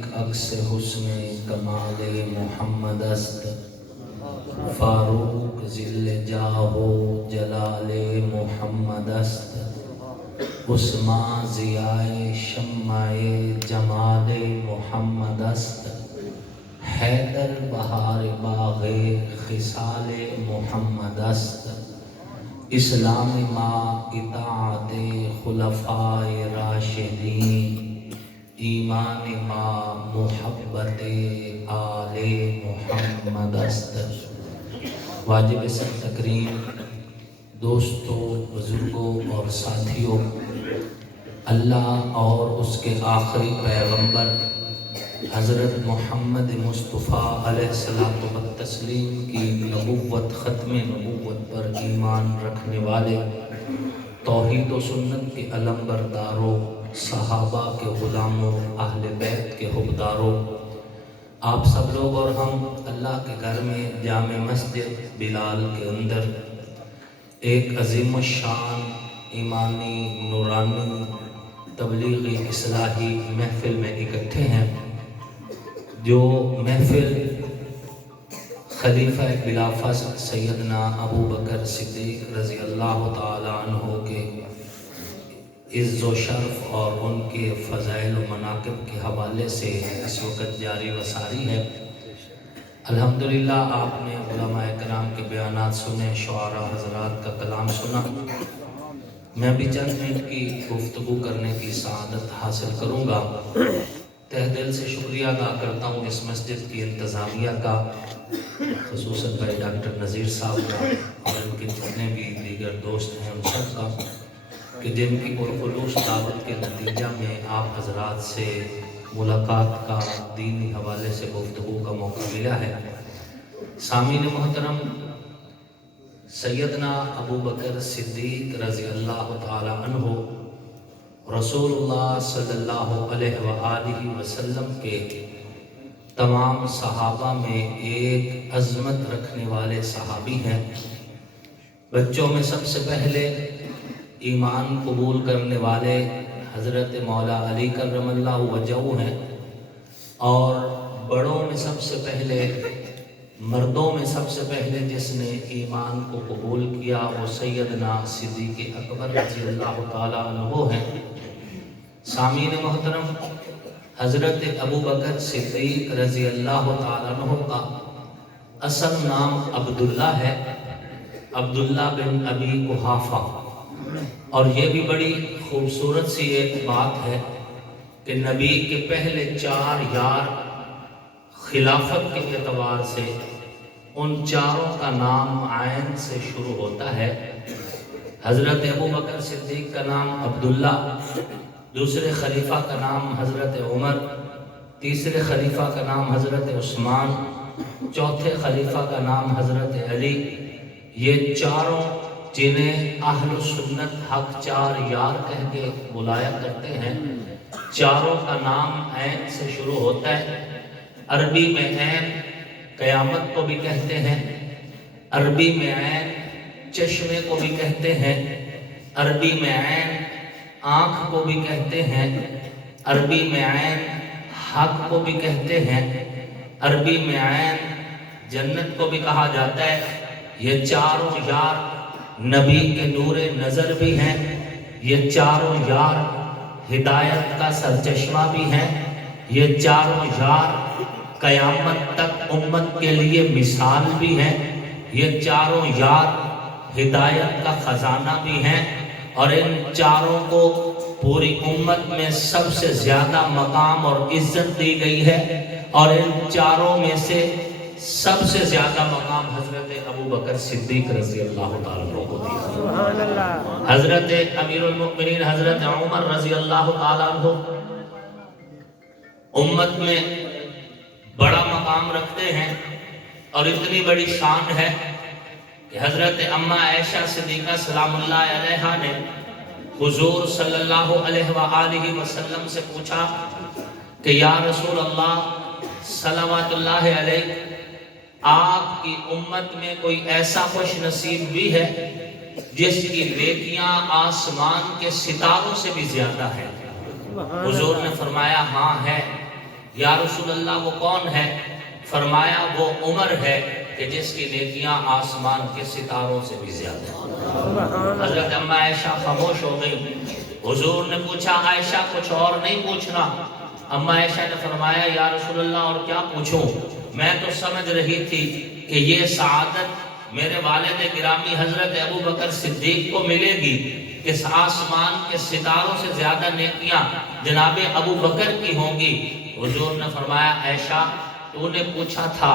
نزدیک عکس حسن کمال محمد است، فاروق ذل جاہ و جلال محمد است، عثمان ضیاء شمع جمال محمد است، حیدر بہار باغ خصال محمد است، اسلام ما اطاعت خلفائے راشدین، ایمان ما محبت آل محمد است۔ واجب سر تکریم دوستوں، بزرگوں اور ساتھیوں، اللہ اور اس کے آخری پیغمبر حضرت محمد مصطفیٰ علیہ الصلوۃ والتسلیم کی نبوت، ختم نبوت پر ایمان رکھنے والے، توحید و سنت کے علم برداروں، صحابہ کے غلاموں، اہل بیت کے حقداروں، آپ سب لوگ اور ہم اللہ کے گھر میں جامع مسجد بلال کے اندر ایک عظیم الشان ایمانی، نورانی، تبلیغی، اصلاحی محفل میں اکٹھے ہیں، جو محفل خلیفہ بلا فصل سیدنا ابو بکر صدیق رضی اللہ تعالی عنہ کے عز و شرف اور ان کے فضائل و مناقب کے حوالے سے اس وقت جاری و ساری ہے۔ الحمدللہ آپ نے علماء کرام کے بیانات سنے، شعراء حضرات کا کلام سنا۔ میں بھی چند منٹ کی گفتگو کرنے کی سعادت حاصل کروں گا۔ تہ دل سے شکریہ ادا کرتا ہوں اس مسجد کی انتظامیہ کا، خصوصاً بھائی ڈاکٹر نذیر صاحب کا اور ان کے جتنے بھی دیگر دوست ہیں ان سب کا، کہ جن کی پرخلوص دعوت کے نتیجہ میں آپ حضرات سے ملاقات کا، دینی حوالے سے گفتگو کا موقع ملا ہے۔ سامعین محترم، سیدنا ابو بکر صدیق رضی اللہ تعالی عنہ رسول اللہ صلی اللہ علیہ وآلہ وسلم کے تمام صحابہ میں ایک عظمت رکھنے والے صحابی ہیں۔ بچوں میں سب سے پہلے ایمان قبول کرنے والے حضرت مولا علی کرم اللہ وجہہ ہیں، اور بڑوں میں سب سے پہلے، مردوں میں سب سے پہلے جس نے ایمان کو قبول کیا وہ سیدنا صدیق اکبر رضی اللہ تعالی عنہ ہیں۔ سامعین محترم، حضرت ابو بکر صدیق رضی اللہ تعالی عنہ کا اصل نام عبداللہ ہے، عبداللہ بن ابی قحافہ، اور یہ بھی بڑی خوبصورت سی ایک بات ہے کہ نبی کے پہلے 4 یار خلافت کے اعتبار سے ان چاروں کا نام عین سے شروع ہوتا ہے۔ حضرت ابو بکر صدیق کا نام عبداللہ، دوسرے خلیفہ کا نام حضرت عمر، تیسرے خلیفہ کا نام حضرت عثمان، چوتھے خلیفہ کا نام حضرت علی۔ یہ چاروں جنہیں اہل سنت حق 4 یار کہہ کے بلایا کرتے ہیں، چاروں کا نام عین سے شروع ہوتا ہے۔ عربی میں عین قیامت کو بھی کہتے ہیں، عربی میں عین چشمے کو بھی کہتے ہیں، عربی میں عین آنکھ کو بھی کہتے ہیں، عربی میں عین حق کو بھی کہتے ہیں، عربی میں عین جنت کو بھی کہا جاتا ہے۔ یہ چاروں یار نبی کے نور نظر بھی ہیں، یہ چاروں یار ہدایت کا سرچشمہ بھی ہیں، یہ چاروں یار قیامت تک امت کے لیے مثال بھی ہیں، یہ چاروں یار ہدایت کا خزانہ بھی ہیں، اور ان چاروں کو پوری امت میں سب سے زیادہ مقام اور عزت دی گئی ہے، اور ان چاروں میں سے سب سے زیادہ مقام حضرت ابو بکر صدیق رضی اللہ تعالیٰ عنہ کو دیا۔ حضرت امیر المؤمنین حضرت عمر رضی اللہ تعالیٰ عنہ امت میں بڑا مقام رکھتے ہیں، اور اتنی بڑی شان ہے کہ حضرت اماں عائشہ صدیقہ سلام اللہ علیہا نے حضور صلی اللہ علیہ وآلہ وسلم سے پوچھا کہ یا رسول اللہ صلوات اللہ علیہ، آپ کی امت میں کوئی ایسا خوش نصیب بھی ہے جس کی نیکیاں آسمان کے ستاروں سے بھی زیادہ ہے؟ حضور نے فرمایا ہاں ہے، یا رسول اللہ وہ کون ہے؟ فرمایا وہ عمر ہے کہ جس کی نیکیاں آسمان کے ستاروں سے بھی زیادہ ہیں۔ حضرت اما عائشہ خاموش ہو گئی۔ حضور نے پوچھا عائشہ کچھ اور نہیں پوچھنا؟ اما عائشہ نے فرمایا یا رسول اللہ اور کیا پوچھوں؟ میں تو سمجھ رہی تھی کہ یہ سعادت میرے والد گرامی حضرت ابو بکر صدیق کو ملے گی کہ آسمان کے ستاروں سے زیادہ نیکیاں جناب ابو بکر کی ہوں گی۔ حضور نے فرمایا عائشہ تو نے پوچھا تھا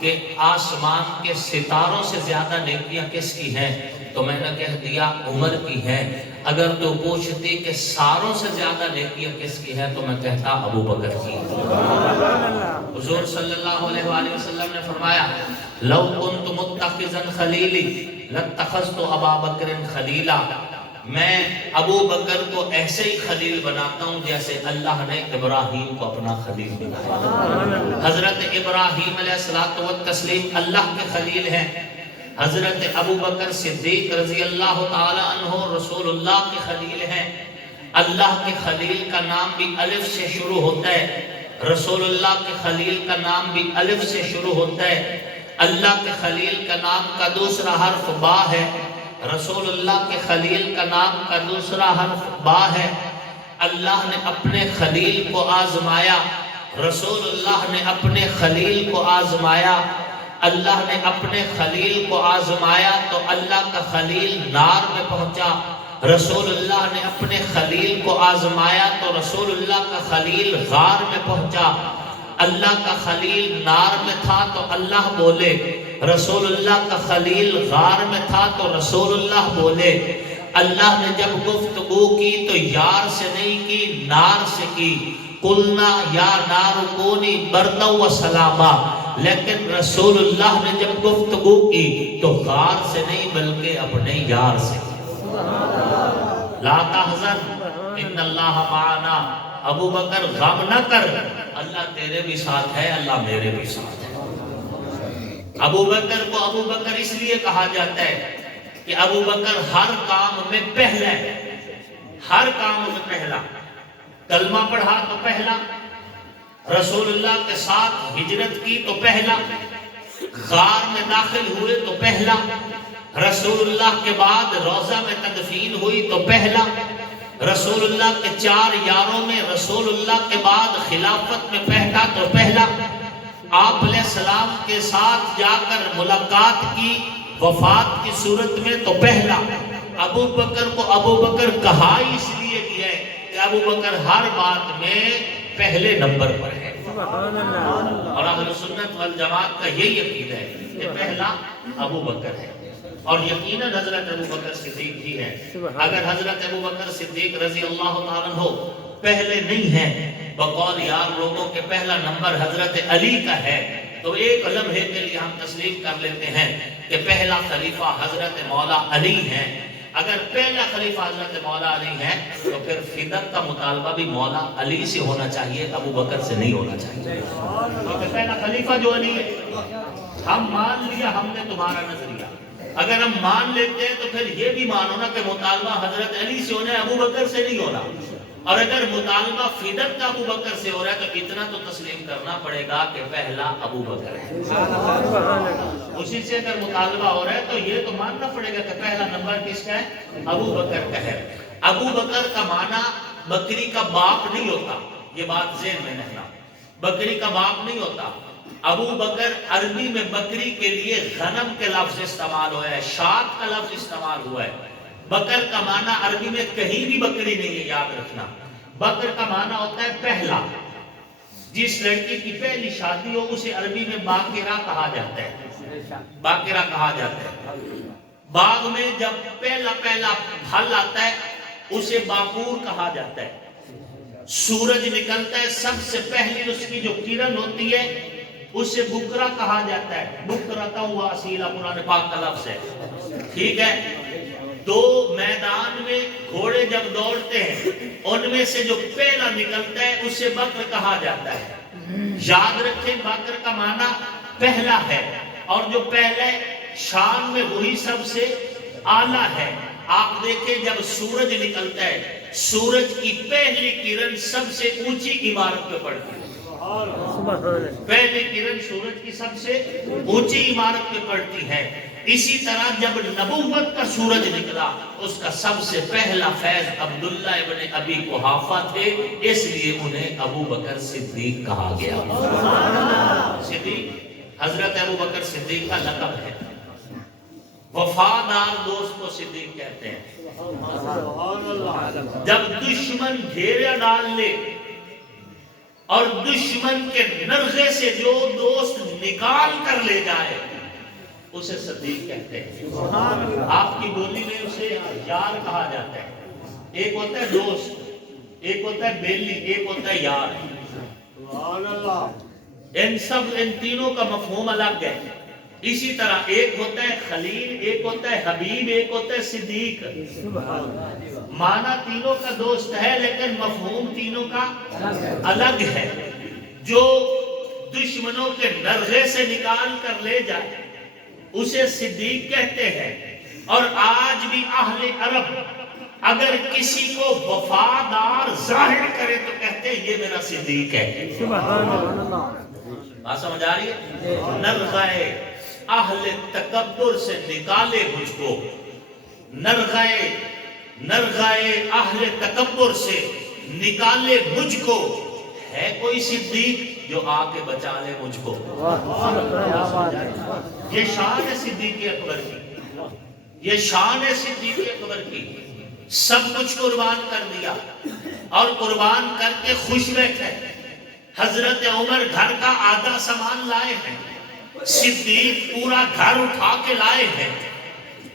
کہ آسمان کے ستاروں سے زیادہ نیکیاں کس کی ہیں؟ تو میں نے کہہ دیا عمر کی ہیں۔ اگر تو پوچھتی کہ ساروں سے زیادہ نیکیاں کس کی ہیں تو میں کہتا ابو بکر کی۔ حضور صلی اللہ علیہ وآلہ وسلم نے فرمایا لو کنت متخذا خلیلی لاتخذت ابا بکر خلیلا، میں ابو بکر کو ایسے ہی خلیل بناتا ہوں جیسے اللہ نے ابراہیم کو اپنا خلیل بنایا۔ حضرت ابراہیم علیہ الصلوۃ والتسلیم اللہ کے خلیل ہیں۔ حضرت ابو بکر صدیق رضی اللہ تعالی عنہ رسول اللہ کے خلیل ہیں۔ اللہ کے خلیل کا نام بھی الف سے شروع ہوتا ہے، رسول اللہ کے خلیل کا نام بھی الف سے شروع ہوتا ہے۔ اللہ کے خلیل کا نام کا دوسرا حرف با ہے، رسول اللہ کے خلیل کا نام کا دوسرا حرف با ہے۔ اللہ نے اپنے خلیل کو آزمایا، رسول اللہ نے اپنے خلیل کو آزمایا۔ اللہ نے اپنے خلیل کو آزمایا تو اللہ کا خلیل نار میں پہنچا، رسول اللہ نے اپنے خلیل کو آزمایا تو رسول اللہ کا خلیل غار میں پہنچا۔ اللہ کا خلیل نار میں تھا تو اللہ بولے، رسول اللہ کا خلیل غار میں تھا تو رسول اللہ بولے۔ اللہ نے جب گفتگو کی تو یار سے نہیں کی، نار سے کی۔ قلنا یا نار کونی بردا و سلاما، لیکن رسول اللہ نے جب گفتگو کی تو غار سے نہیں بلکہ اپنے یار سے۔ لا تحزن ان اللہ معنا، ابو بکر غم نہ کر، اللہ تیرے بھی ساتھ ہے، اللہ میرے بھی ساتھ ہے۔ ابو بکر کو ابو بکر اس لیے کہا جاتا ہے کہ ابو بکر ہر کام میں پہلا ہے، ہر کام میں پہلا۔ کلمہ پڑھا تو پہلا، رسول اللہ کے ساتھ ہجرت کی تو پہلا، غار میں داخل ہوئے تو پہلا، رسول اللہ کے بعد روضہ میں تدفین ہوئی تو پہلا، رسول اللہ کے 4 یاروں میں رسول اللہ کے بعد خلافت میں پہلا تو پہلا، آپ علیہ السلام کے ساتھ جا کر ملاقات کی وفات کی صورت میں تو پہلا۔ ابو بکر کو ابو بکر کہا اس لیے کیا ہے کہ ابو بکر ہر بات میں پہلے نمبر پر ہے۔ اور اہل سنت والجماعت کا یہی عقیدہ ہے کہ پہلا ابو بکر ہے، اور یقیناً حضرت ابو بکر صدیق ہی ہے۔ اگر حضرت ابو بکر صدیق رضی اللہ تعالیٰ عنہ پہلے نہیں ہیں، بقول یار لوگوں کے پہلا نمبر حضرت علی کا ہے، تو ایک لمحے کے لیے ہم تسلیم کر لیتے ہیں کہ پہلا خلیفہ حضرت مولا علی ہیں۔ اگر پہلا خلیفہ حضرت مولا علی ہے تو پھر فدق کا مطالبہ بھی مولا علی سے ہونا چاہیے، ابو بکر سے نہیں ہونا چاہیے، کیونکہ پہلا خلیفہ جو علی ہے۔ ہم مان لیا ہم نے تمہارا نظریہ، اگر ہم مان لیتے ہیں تو پھر یہ بھی مانو نا کہ مطالبہ حضرت علی سے ہونا ہے، ابو بکر سے نہیں ہونا۔ اور اگر مطالبہ فدق کا ابو بکر سے ہو رہا ہے تو اتنا تو تسلیم کرنا پڑے گا کہ پہلا ابو بکر ہے۔ اسی سے اگر مطالبہ ہو رہا ہے تو یہ تو ماننا پڑے گا کہ پہلا نمبر کس کا ہے؟ ابو بکر کا ہے۔ ابو بکر کا معنی بکری کا باپ نہیں ہوتا، یہ بات ذہن میں رکھنا، بکری کا باپ نہیں ہوتا۔ ابو بکر عربی میں بکری کے لیے غنم کے لفظ استعمال ہوا ہے، شات کا لفظ استعمال ہوا ہے۔ بکر کا معنی عربی میں کہیں بھی بکری نہیں ہے، یاد رکھنا۔ بکر کا معنی ہوتا ہے پہلا، جس لڑکی کی پہلی شادی ہو اسے عربی میں باقرہ کہا جاتا ہے، باقرہ کہا جاتا ہے۔ باغ میں جب پہلا پھل آتا ہے اسے باقور کہا جاتا ہے۔ سورج نکلتا ہے سب سے پہلی اس کی جو کرن ہوتی ہے اسے بکرا کہا جاتا ہے، بکرتا ہوا اصیلہ قرآن پاک کا لفظ ہے، ٹھیک ہے۔ دو میدان میں گھوڑے جب دوڑتے ہیں ان میں سے جو پہلا نکلتا ہے اسے بکر کہا جاتا ہے۔ یاد رکھیں بکر کا معنی پہلا ہے، اور جو پہلے شان میں وہی سب سے اعلیٰ ہے۔ آپ دیکھیں جب سورج نکلتا ہے، سورج کی پہلی کرن سب سے اونچی عمارت پہ پڑتی ہے، پہلی کرن سورج کی سب سے اونچی عمارت پہ پڑتی ہے. اسی طرح جب نبوت کا سورج نکلا اس کا سب سے پہلا فیض عبداللہ ابن ابی قحافہ تھے، اس لیے انہیں ابو بکر صدیق کہا گیا. صدیق حضرت ابو بکر صدیق کا لقب ہے. وفادار دوست کو صدیق کہتے ہیں. جب دشمن گھیرا ڈال لے اور دشمن کے نرغے سے جو دوست نکال کر لے جائے اسے صدیق کہتے ہیں. آپ کی بولی میں اسے یار کہا جاتا ہے. ایک ہوتا ہے دوست، ایک ہوتا ہے بیلی، ایک ہوتا ہے یار. ان تینوں کا مفہوم الگ ہے. اسی طرح ایک ہوتا ہے خلیل، ایک ہوتا ہے حبیب، ایک ہوتا ہے صدیق. معنی تینوں کا دوست ہے لیکن مفہوم تینوں کا الگ ہے. جو دشمنوں کے نرغے سے نکال کر لے جائے اسے صدیق کہتے ہیں. اور آج بھی اہل عرب اگر کسی کو وفادار ظاہر کرے تو کہتے ہیں یہ میرا صدیق ہے. بات سمجھ آ رہی ہے؟ نرغے اہل تکبر سے نکالے مجھ کو، نرغے اہل تکبر سے نکالے مجھ کو. ہے کوئی صدیق جو آ کے بچا لے مجھ کو؟ یہ شان ہے صدیق اکبر کی، یہ شان ہے صدیق اکبر کی. سب کچھ قربان کر دیا اور قربان کر کے خوش بیٹھے. حضرت عمر گھر کا آدھا سامان لائے ہیں، صدیق پورا گھر اٹھا کے لائے ہیں.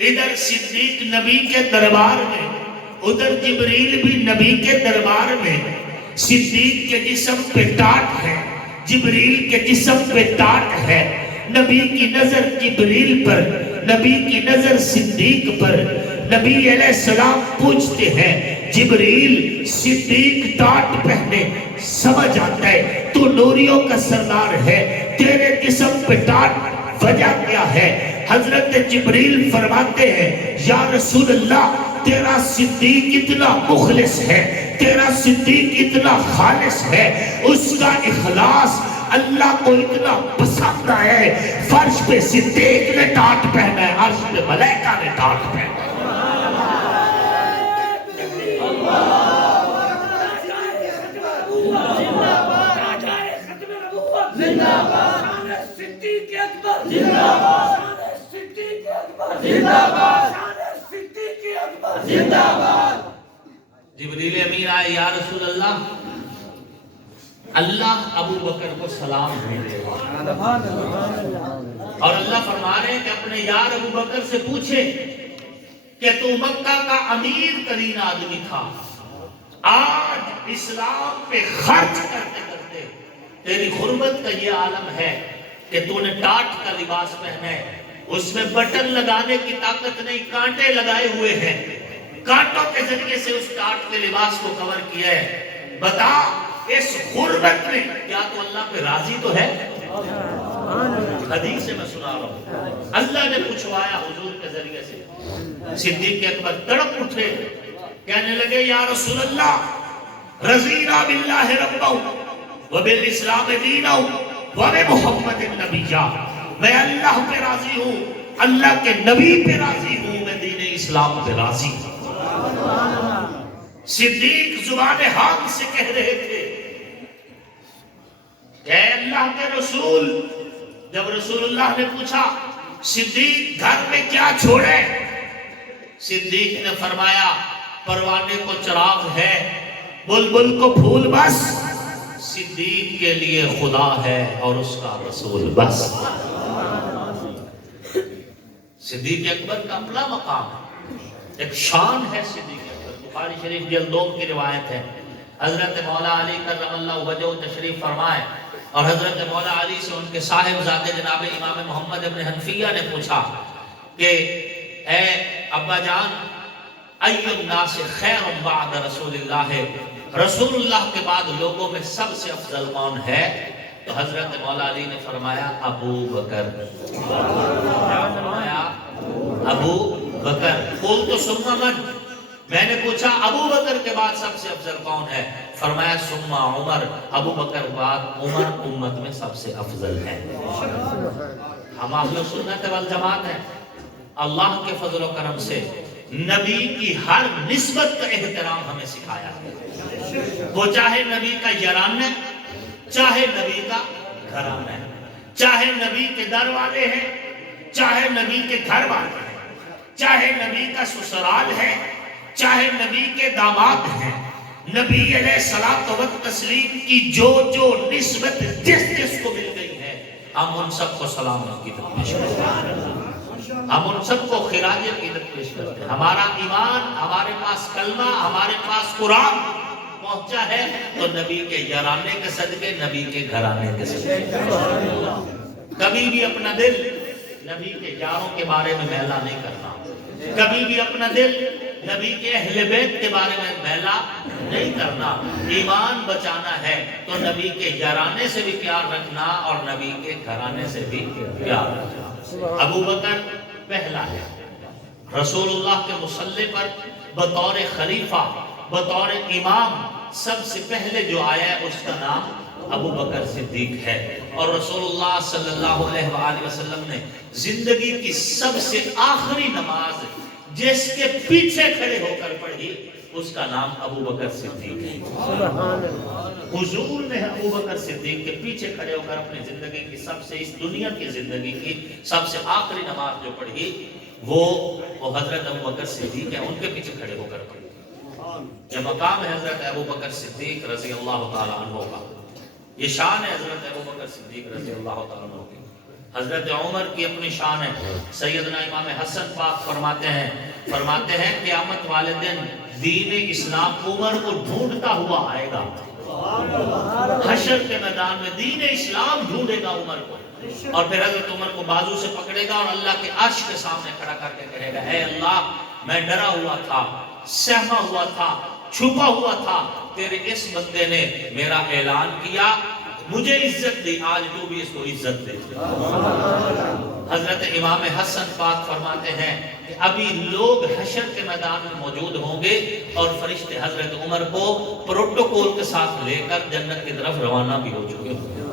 ادھر صدیق نبی کے دربار میں، ادھر جبریل بھی نبی کے دربار میں. صدیق کے جسم پہ ٹاٹ ہے، جبریل کے جسم پہ ٹاٹ ہے. نبی کی نظر جبریل پر، نبی کی نظر صدیق پر. نبی علیہ السلام پوچھتے ہیں جبریل صدیق ٹاٹ پہنے، سمجھ آتا ہے تو نوریوں کا سردار ہے، تیرے جسم پہ ٹاٹ وجہ کیا ہے؟ حضرت جبریل فرماتے ہیں یا رسول اللہ تیرا صدیق اتنا مخلص ہے، تیرا صدیق اتنا خالص ہے، اس کا اخلاص اللہ کو اتنا پسند ہے. فرش پہ صدیق نے ٹاٹ پہنا ہے، عرش پہ ملائکہ نے ٹاٹ پہنا ہے. جبریل امین آئے، یا رسول اللہ اللہ ابو بکر کو سلام بھیجے اور اللہ فرما رہے ہیں کہ اپنے یار ابو بکر سے پوچھے کہ تو مکہ کا امیر ترین آدمی تھا، آج اسلام پہ خرچ کرتے کرتے تیری غربت کا یہ عالم ہے کہ تو نے ٹاٹ کا لباس پہنا ہے، اس میں بٹن لگانے کی طاقت نہیں، کانٹے لگائے ہوئے ہیں، کانٹوں کے ذریعے سے اس ٹاٹ کے لباس کو کور کیا ہے. بتا اس غربت میں کیا تو اللہ پہ راضی تو ہے؟ حدیث سے میں سنا رہا ہوں، اللہ نے پوچھوایا حضور کے ذریعے سے. صدیق اکبر تڑپ اٹھے، کہنے لگے یا رسول اللہ رضینا باللہ ربا وبالاسلام دینا وبمحمد النبیہ. میں اللہ پہ راضی ہوں، اللہ کے نبی پہ راضی ہوں، میں دین اسلام پہ راضی ہوں. صدیق زبان حال سے کہہ رہے تھے کہ اے اللہ کے رسول. جب رسول اللہ نے پوچھا صدیق گھر میں کیا چھوڑے، صدیق نے فرمایا پروانے کو چراغ ہے، بلبل کو پھول بس. صدیق کے لیے خدا ہے اور اس کا رسول بس. صدیق اکبر کا اپنا مقام ہے، ایک شان ہے صدیق اکبر. بخاری شریف جلد 2 کی روایت ہے، حضرت مولا علی کرم اللہ وجہہ تشریف فرمائے اور حضرت مولا علی سے ان کے صاحبزادے جناب امام محمد ابن حنفیہ نے پوچھا کہ اے ابا جان ای الناس خیر بعد رسول اللہ، رسول اللہ کے بعد لوگوں میں سب سے افضل کون ہے؟ تو حضرت مولا علی نے فرمایا ابو بکر. فرمایا ابو بکر. قول تو سننا من میں نے پوچھا ابو بکر کے بعد سب سے افضل کون ہے؟ فرمایا ثم عمر، ابو بکر کے بعد عمر امت میں سب سے افضل ہے۔ ہم اہل سنت والجماعت ہیں۔ اللہ کے فضل و کرم سے نبی کی ہر نسبت کا احترام ہمیں سکھایا ہے، وہ چاہے نبی کا یارانہ، چاہے نبی کا گھرانہ ہے، چاہے نبی کے در والے ہیں، چاہے نبی کے گھر والے ہیں، چاہے نبی کا سسرال ہے، چاہے نبی کے داماد ہیں، نبی علیہ الصلوۃ والتسلیم کی جو جو نسبت جس جس کو مل گئی ہے، ہم ان سب کو سلام عقیدت پیش کرتے ہیں، ہم ان سب کو خراج عقیدت پیش کرتے ہیں۔ ہمارا ایمان، ہمارے پاس کلمہ، ہمارے پاس قرآن پہنچا ہے تو نبی کے یارانے کے صدقے، نبی کے گھرانے کے صدقے۔ کبھی بھی اپنا دل نبی کے یاروں کے بارے میں میلا نہیں کرنا، کبھی بھی اپنا دل نبی کے اہل بیت کے بارے میں میلا نہیں کرنا۔ ایمان بچانا ہے تو نبی کے یارانے سے بھی پیار رکھنا اور نبی کے گھرانے سے بھی پیار رکھنا۔ ابو بکر پہلا ہے، رسول اللہ کے مصلی پر بطور خلیفہ، بطور امام سب سے پہلے جو آیا ہے اس کا نام ابو بکر صدیق ہے، اور رسول اللہ صلی اللہ علیہ وآلہ وسلم نے زندگی کی سب سے آخری نماز جس کے پیچھے کھڑے ہو کر پڑھی اس کا نام ابو بکر صدیق ہے۔ حضور نے ابو بکر صدیق کے پیچھے کھڑے ہو کر اپنی زندگی کی سب سے، اس دنیا کی زندگی کی سب سے آخری نماز جو پڑھی وہ حضرت ابو بکر صدیق ہے، ان کے پیچھے کھڑے ہو کر پڑھی۔ یہ مقام ہے حضرت ابو بکر صدیق رضی اللہ تعالیٰ عنہ کا، یہ شان ہے حضرت ابو بکر صدیق رضی اللہ تعالیٰ عنہ کی۔ حضرت عمر کی اپنی شان ہے۔ سیدنا امام حسن پاک فرماتے ہیں قیامت والے دن دین اسلام عمر کو ڈھونڈتا ہوا آئے گا، حشر کے میدان میں دین اسلام ڈھونڈے گا عمر کو، اور پھر حضرت عمر کو بازو سے پکڑے گا اور اللہ کے عرش کے سامنے کھڑا کر کے کہے گا اے اللہ، میں ڈرا ہوا تھا، سہما ہوا تھا، چھپا ہوا تھا، تیرے اس بندے نے میرا اعلان کیا، مجھے عزت دی، آج تو بھی اس کو عزت دے۔ حضرت امام حسن پاک فرماتے ہیں کہ ابھی لوگ حشر کے میدان میں موجود ہوں گے اور فرشتے حضرت عمر کو پروٹوکول کے ساتھ لے کر جنت کی طرف روانہ بھی ہو چکے ہوں گے۔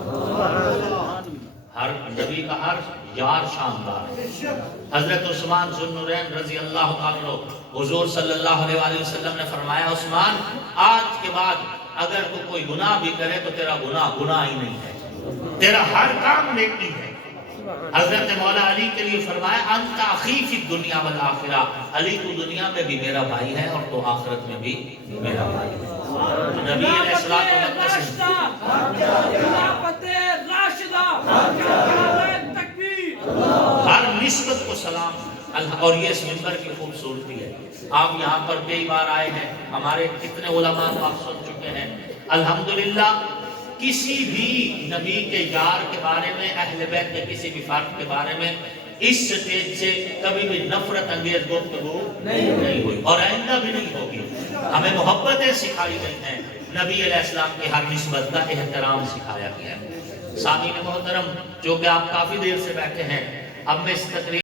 ہر نبی کا ہر یار شاندار ہے۔ حضرت عثمان ذو النورین رضی اللہ عنہ، حضور صلی اللہ علیہ وآلہ وسلم نے فرمایا عثمان آج کے بعد اگر تو کوئی گناہ بھی کرے تو تیرا گناہ ہی نہیں ہے، تیرا ہر کام نیکی ہے۔ حضرت مولا علی کے لیے فرمایا انت اخی فی الدنیا والآخرہ، علی تو دنیا میں بھی میرا بھائی ہے اور تو آخرت میں بھی میرا بھائی ہے۔ نبی علیہ السلام ہر نسبت کو سلام، اور یہ اس منبر کی خوبصورتی ہے۔ آپ یہاں پر کئی بار آئے ہیں، ہمارے کتنے علماء کو آپ سن چکے ہیں، الحمدللہ کسی بھی نبی کے یار کے بارے میں، اہل بیت کے کسی بھی فرد کے بارے میں اس سٹیج سے کبھی بھی نفرت انگیز گفتگو نہیں ہوئی اور آئندہ بھی نہیں ہوگی۔ ہمیں محبتیں سکھائی گئی ہیں، نبی علیہ السلام کی ہر نسبت کا احترام سکھایا گیا ہے۔ سامعین محترم، جو کہ آپ کافی دیر سے بیٹھے ہیں، اب میں اس تقریر